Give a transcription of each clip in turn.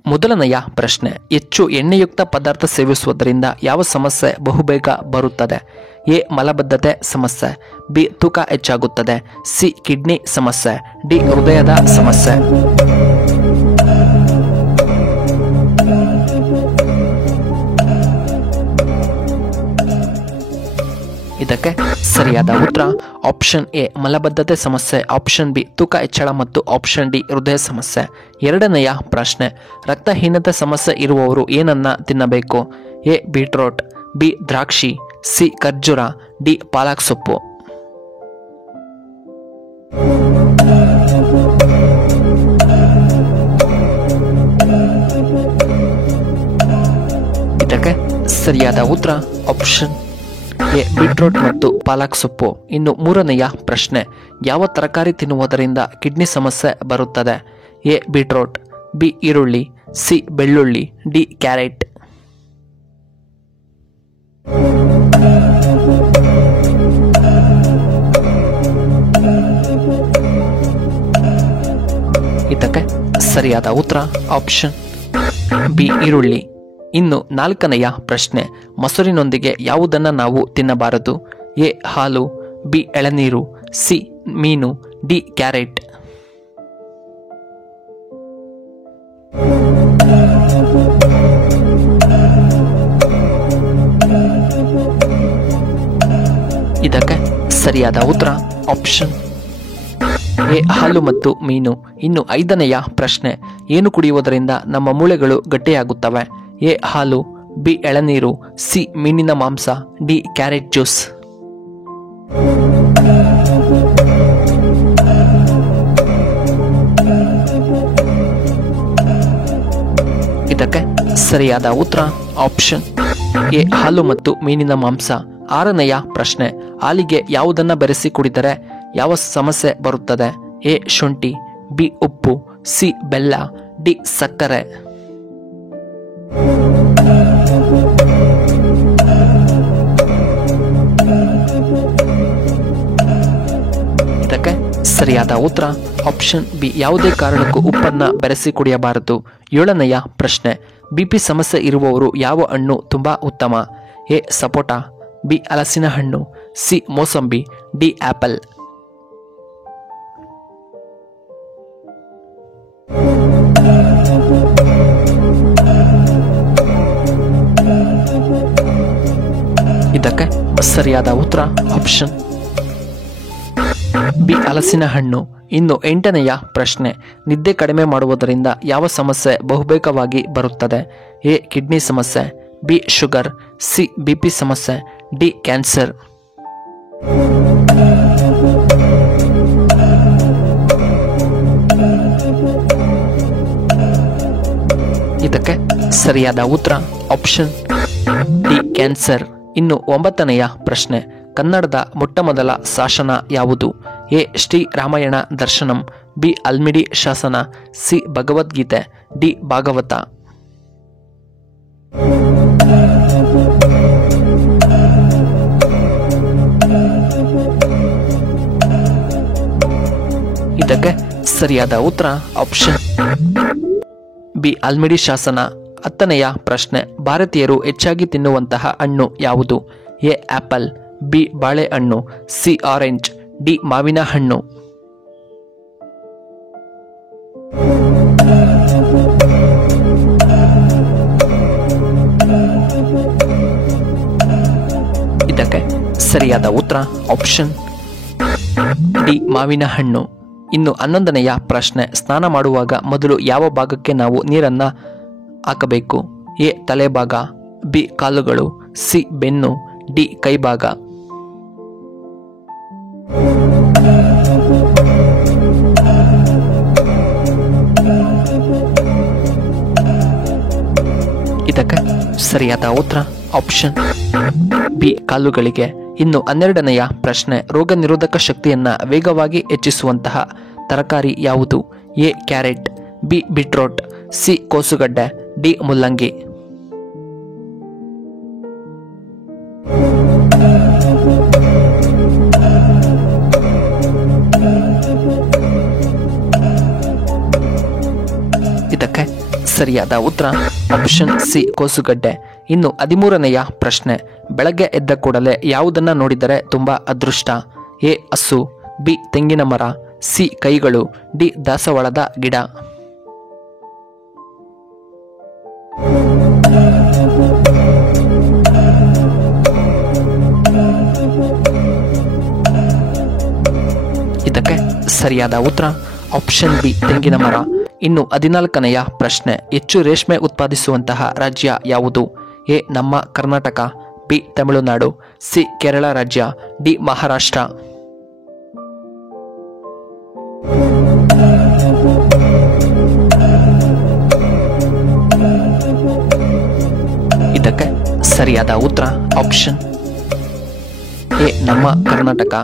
ಮೊದಲನೆಯ ಪ್ರಶ್ನೆ, ಹೆಚ್ಚು ಎಣ್ಣೆಯುಕ್ತ ಪದಾರ್ಥ ಸೇವಿಸುವುದರಿಂದ ಯಾವ ಸಮಸ್ಯೆ ಬಹುಬೇಗ ಬರುತ್ತದೆ? ಎ. ಮಲಬದ್ಧತೆ ಸಮಸ್ಯೆ, ಬಿ. ತೂಕ ಹೆಚ್ಚಾಗುತ್ತದೆ, ಸಿ. ಕಿಡ್ನಿ ಸಮಸ್ಯೆ, ಡಿ. ಹೃದಯದ ಸಮಸ್ಯೆ. ಇದಕ್ಕೆ ಸರಿಯಾದ ಉತ್ತರ ಆಪ್ಷನ್ ಎ ಮಲಬದ್ಧತೆ ಸಮಸ್ಯೆ, ಆಪ್ಷನ್ ಬಿ ತೂಕ ಹೆಚ್ಚಳ ಮತ್ತು ಆಪ್ಷನ್ ಡಿ ಹೃದಯ ಸಮಸ್ಯೆ. ಎರಡನೆಯ ಪ್ರಶ್ನೆ, ರಕ್ತಹೀನತೆ ಸಮಸ್ಯೆ ಇರುವವರು ಏನನ್ನ ತಿನ್ನಬೇಕು? ಎ. Beetroot, B. ದ್ರಾಕ್ಷಿ, ಸಿ. ಖರ್ಜೂರ, ಡಿ. ಪಾಲಕ್ ಸೊಪ್ಪು. ಇದಕ್ಕೆ ಸರಿಯಾದ ಉತ್ತರ ಆಪ್ಷನ್ ಎ ಬೀಟ್ರೋಟ್ ಮತ್ತು ಪಾಲಕ್ ಸೊಪ್ಪು. ಇನ್ನು ಮೂರನೆಯ ಪ್ರಶ್ನೆ, ಯಾವ ತರಕಾರಿ ತಿನ್ನುವುದರಿಂದ ಕಿಡ್ನಿ ಸಮಸ್ಯೆ ಬರುತ್ತದೆ? ಎ. Beetroot, B. ಈರುಳ್ಳಿ, ಸಿ. ಬೆಳ್ಳುಳ್ಳಿ, ಡಿ. ಕ್ಯಾರೆಟ್. ಇದಕ್ಕೆ ಸರಿಯಾದ ಉತ್ತರ ಆಪ್ಷನ್ ಬಿ ಈರುಳ್ಳಿ. ಇನ್ನು ನಾಲ್ಕನೆಯ ಪ್ರಶ್ನೆ, ಮೊಸರಿನೊಂದಿಗೆ ಯಾವುದನ್ನು ನಾವು ತಿನ್ನಬಾರದು? ಎ. ಹಾಲು, ಬಿ. ಎಳನೀರು, ಸಿ. ಮೀನು, ಡಿ. ಕ್ಯಾರೆಟ್. ಇದಕ್ಕೆ ಸರಿಯಾದ ಉತ್ತರ ಆಪ್ಷನ್ ಎ ಹಾಲು ಮತ್ತು ಮೀನು. ಇನ್ನು ಐದನೆಯ ಪ್ರಶ್ನೆ, ಏನು ಕುಡಿಯುವುದರಿಂದ ನಮ್ಮ ಮೂಳೆಗಳು ಗಟ್ಟಿಯಾಗುತ್ತವೆ? ಎ. ಹಾಲು, ಬಿ. ಎಳನೀರು, ಸಿ. ಮೀನಿನ ಮಾಂಸ, ಡಿ. Carrot juice. ಇದಕ್ಕೆ ಸರಿಯಾದ ಉತ್ತರ ಆಪ್ಷನ್ ಎ ಹಾಲು ಮತ್ತು ಮೀನಿನ ಮಾಂಸ. ಆರನೆಯ ಪ್ರಶ್ನೆ, ಹಾಲಿಗೆ ಯಾವುದನ್ನು ಬೆರೆಸಿ ಕುಡಿದರೆ ಯಾವ ಸಮಸ್ಯೆ ಬರುತ್ತದೆ? ಎ. ಶುಂಠಿ, ಬಿ. ಉಪ್ಪು, ಸಿ. ಬೆಲ್ಲ, ಡಿ. ಸಕ್ಕರೆ. ಇದಕ್ಕೆ ಸರಿಯಾದ ಉತ್ತರ ಆಪ್ಷನ್ ಬಿ ಯಾವುದೇ ಕಾರಣಕ್ಕೂ ಉಪ್ಪನ್ನು ಬೆರೆಸಿ ಕುಡಿಯಬಾರದು. ಏಳನೆಯ ಪ್ರಶ್ನೆ, ಬಿಪಿ ಸಮಸ್ಯೆ ಇರುವವರು ಯಾವ ಹಣ್ಣು ತುಂಬಾ ಉತ್ತಮ? ಎ. Sapota, B. ಹಲಸಿನ ಹಣ್ಣು, ಸಿ. ಮೋಸಂಬಿ, ಡಿ. ಆಪಲ್. ಇದಕ್ಕೆ ಸರಿಯಾದ ಉತ್ತರ ಆಪ್ಷನ್ ಬಿ ಹಲಸಿನ ಹಣ್ಣು. ಇನ್ನು ಎಂಟನೆಯ ಪ್ರಶ್ನೆ, ನಿದ್ದೆ ಕಡಿಮೆ ಮಾಡುವುದರಿಂದ ಯಾವ ಸಮಸ್ಯೆ ಬಹುಬೇಗವಾಗಿ ಬರುತ್ತದೆ? ಎ. ಕಿಡ್ನಿ ಸಮಸ್ಯೆ, ಬಿ. Sugar, C. ಬಿಪಿ ಸಮಸ್ಯೆ, ಡಿ. ಕ್ಯಾನ್ಸರ್. ಇದಕ್ಕೆ ಸರಿಯಾದ ಉತ್ತರ ಆಪ್ಷನ್ ಡಿ ಕ್ಯಾನ್ಸರ್. ಇನ್ನು ಒಂಬತ್ತನೆಯ ಪ್ರಶ್ನೆ, ಕನ್ನಡದ ಮೊಟ್ಟಮೊದಲ ಶಾಸನ ಯಾವುದು? ಎ. ಶ್ರೀ ರಾಮಾಯಣ ದರ್ಶನಂ, ಬಿ. ಅಲ್ಮಿಡಿ ಶಾಸನ, ಸಿ. ಭಗವದ್ಗೀತೆ, ಡಿ. ಭಾಗವತ. ಇದಕ್ಕೆ ಸರಿಯಾದ ಉತ್ತರ ಆಪ್ಷನ್ ಬಿ ಅಲ್ಮಿಡಿ ಶಾಸನ. ಹತ್ತನೆಯ ಪ್ರಶ್ನೆ, ಭಾರತೀಯರು ಹೆಚ್ಚಾಗಿ ತಿನ್ನುವಂತಹ ಹಣ್ಣು ಯಾವುದು? ಎ. Apple, B. ಬಾಳೆಹಣ್ಣು, ಸಿ. Orange, D. ಮಾವಿನ ಹಣ್ಣು. ಇದಕ್ಕೆ ಸರಿಯಾದ ಉತ್ತರ ಆಪ್ಷನ್ ಡಿ ಮಾವಿನ ಹಣ್ಣು. ಇನ್ನು 11ನೆಯ ಪ್ರಶ್ನೆ, ಸ್ನಾನ ಮಾಡುವಾಗ ಮೊದಲು ಯಾವ ಭಾಗಕ್ಕೆ ನಾವು ನೀರನ್ನು ಹಾಕಬೇಕು? ಎ. ತಲೆಭಾಗ, ಬಿ. ಕಾಲುಗಳು, ಸಿ. ಬೆನ್ನು, ಡಿ. ಕೈಭಾಗ. ಇದಕ್ಕೆ ಸರಿಯಾದ ಉತ್ತರ ಆಪ್ಷನ್ ಬಿ ಕಾಲುಗಳಿಗೆ. ಇನ್ನು 12ನೆಯ ಪ್ರಶ್ನೆ, ರೋಗ ನಿರೋಧಕ ಶಕ್ತಿಯನ್ನ ವೇಗವಾಗಿ ಹೆಚ್ಚಿಸುವಂತಹ ತರಕಾರಿ ಯಾವುದು? A. Carrot, B. Beetroot, C. ಕೋಸುಗಡ್ಡೆ, ಡಿ. ಮುಲ್ಲಂಗಿ. ಇದಕ್ಕೆ ಸರಿಯಾದ ಉತ್ತರ ಆಪ್ಷನ್ ಸಿ ಕೋಸುಗಡ್ಡೆ. ಇನ್ನು 13ನೆಯ ಪ್ರಶ್ನೆ, ಬೆಳಗ್ಗೆ ಎದ್ದ ಕೂಡಲೇ ಯಾವುದನ್ನು ನೋಡಿದರೆ ತುಂಬ ಅದೃಷ್ಟ? ಎ ಹಸು, ಬಿ ತೆಂಗಿನ ಮರ, ಸಿ ಕೈಗಳು, ಡಿ ದಾಸವಾಳದ ಗಿಡ. ಇದಕ್ಕೆ ಸರಿಯಾದ ಉತ್ತರ ಆಪ್ಷನ್ ಬಿ ತೆಂಗಿನ ಮರ. ಇನ್ನು 14ನೆಯ ಪ್ರಶ್ನೆ, ಹೆಚ್ಚು ರೇಷ್ಮೆ ಉತ್ಪಾದಿಸುವಂತಹ ರಾಜ್ಯ ಯಾವುದು? ಎ ನಮ್ಮ ಕರ್ನಾಟಕ, ಬಿ ತಮಿಳುನಾಡು, ಸಿ ಕೇರಳ ರಾಜ್ಯ, ಡಿ ಮಹಾರಾಷ್ಟ್ರ. ಇದಕ್ಕೆ ಸರಿಯಾದ ಉತ್ತರ ಆಪ್ಷನ್ ಎ ನಮ್ಮ ಕರ್ನಾಟಕ.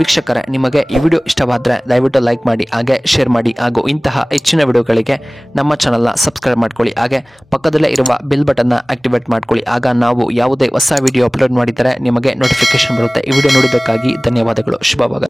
ವೀಕ್ಷಕರೇ, ನಿಮಗೆ ಈ ವಿಡಿಯೋ ಇಷ್ಟವಾದರೆ ದಯವಿಟ್ಟು ಲೈಕ್ ಮಾಡಿ, ಹಾಗೆ ಶೇರ್ ಮಾಡಿ, ಹಾಗೂ ಇಂತಹ ಹೆಚ್ಚಿನ ವಿಡಿಯೋಗಳಿಗೆ ನಮ್ಮ ಚಾನಲ್ನ ಸಬ್ಸ್ಕ್ರೈಬ್ ಮಾಡ್ಕೊಳ್ಳಿ. ಹಾಗೆ ಪಕ್ಕದಲ್ಲೇ ಇರುವ ಬೆಲ್ ಬಟನ್ನ ಆಕ್ಟಿವೇಟ್ ಮಾಡ್ಕೊಳ್ಳಿ. ಆಗ ನಾವು ಯಾವುದೇ ಹೊಸ ವಿಡಿಯೋ ಅಪ್ಲೋಡ್ ಮಾಡಿದರೆ ನಿಮಗೆ ನೋಟಿಫಿಕೇಶನ್ ಬರುತ್ತೆ. ಈ ವಿಡಿಯೋ ನೋಡಿದ್ದಕ್ಕಾಗಿ ಧನ್ಯವಾದಗಳು. ಶುಭವಾಗಲಿ.